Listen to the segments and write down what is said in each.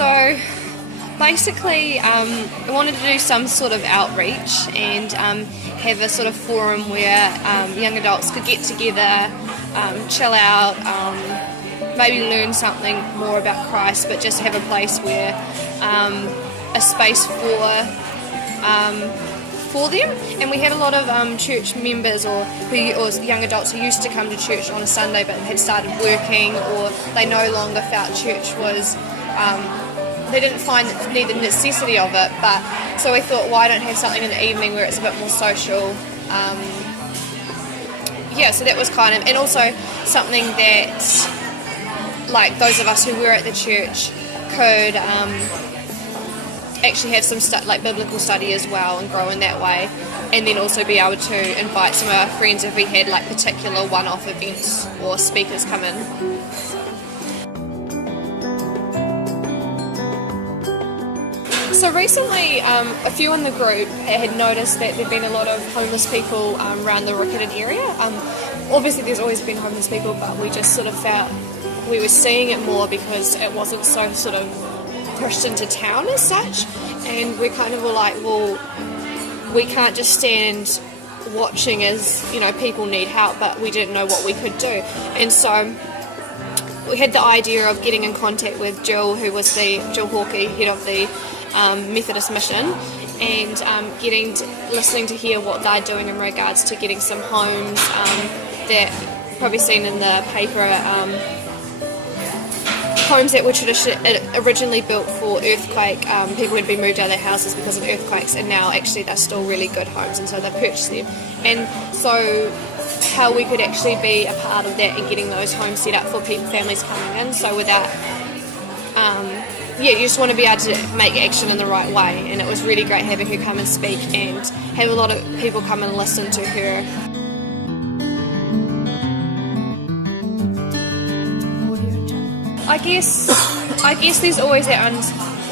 So basically, I wanted to do some sort of outreach and have a sort of forum where young adults could get together, chill out, maybe learn something more about Christ, but just have a place where a space for them. And we had a lot of church members or young adults who used to come to church on a Sunday but had started working, or they no longer felt church was they didn't need the necessity of it. But so we thought, why don't have something in the evening where it's a bit more social. So that was kind of, and also something that like those of us who were at the church could actually have some like biblical study as well and grow in that way, and then also be able to invite some of our friends if we had like particular one-off events or speakers come in. So recently, a few in the group had noticed that there'd been a lot of homeless people around the Riccarton area. Obviously there's always been homeless people, but we just sort of felt we were seeing it more because it wasn't so sort of pushed into town as such, and we kind of were like, well, we can't just stand watching as, you know, people need help, but we didn't know what we could do. And so we had the idea of getting in contact with Jill, who was Jill Hawkey, head of the Methodist Mission, and listening to hear what they're doing in regards to getting some homes that probably seen in the paper, homes that were originally built for earthquake, people who'd been moved out of their houses because of earthquakes, and now actually they're still really good homes, and so they purchased them. And so how we could actually be a part of that and getting those homes set up for families coming in, so without you just want to be able to make action in the right way. And it was really great having her come and speak and have a lot of people come and listen to her. I guess there's always that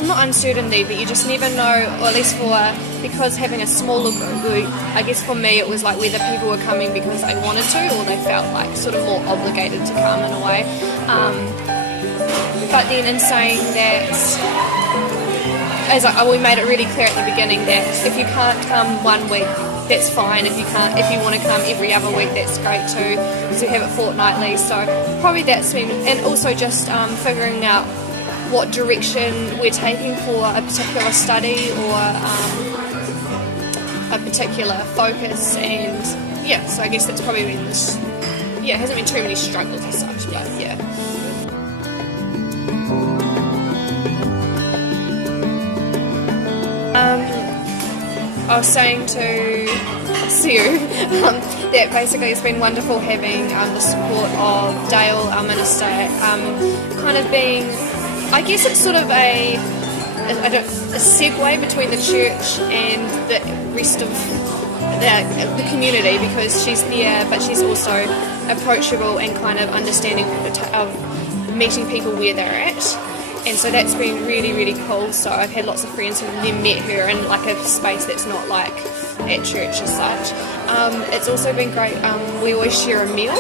not uncertainty, but you just never know, or at least because having a smaller group, I guess for me it was like whether people were coming because they wanted to or they felt like sort of more obligated to come in a way. But then in saying that, we made it really clear at the beginning that if you can't come one week, that's fine. If you want to come every other week, that's great too, because we have it fortnightly. So probably that's been, and also just figuring out what direction we're taking for a particular study or a particular focus, and so I guess that's probably been this. It hasn't been too many struggles as such, but yeah. I was saying to Sue that basically it's been wonderful having the support of Dale, our minister, kind of being, I guess it's sort of a segue between the church and the rest of the community, because she's there but she's also approachable and kind of understanding of meeting people where they're at. And so that's been really, really cool. So I've had lots of friends who then met her in like a space that's not like at church as such. It's also been great. We always share a meal,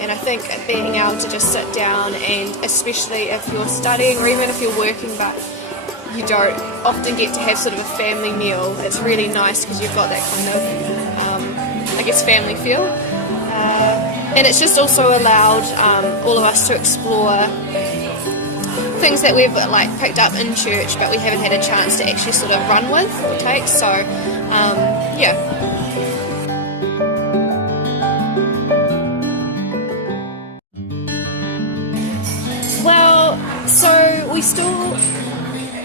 and I think being able to just sit down, and especially if you're studying or even if you're working but you don't often get to have sort of a family meal, it's really nice because you've got that kind of, family feel. And it's just also allowed all of us to explore things that we've like picked up in church but we haven't had a chance to actually sort of run with or take. So well, so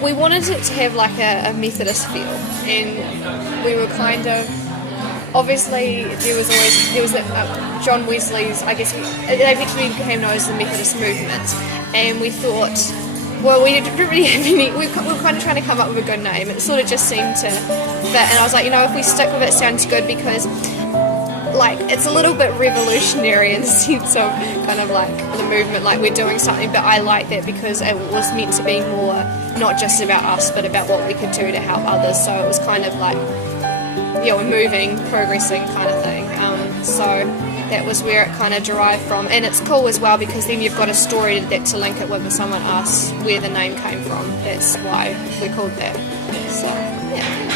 we wanted it to have like a Methodist feel, and we were kind of, obviously there was John Wesley's, I guess they eventually became known as the Methodist movement, and we thought, well, we didn't really have any, we were kind of trying to come up with a good name. It sort of just seemed to fit, and I was like, if we stick with it, sounds good, because like it's a little bit revolutionary in the sense of kind of like the movement, like we're doing something, but I like that because it was meant to be more not just about us but about what we could do to help others. So it was kind of like, we're moving, progressing kind of thing. So that was where it kind of derived from. And it's cool as well because then you've got a story that to link it with if someone asks where the name came from. That's why we called that. So, yeah.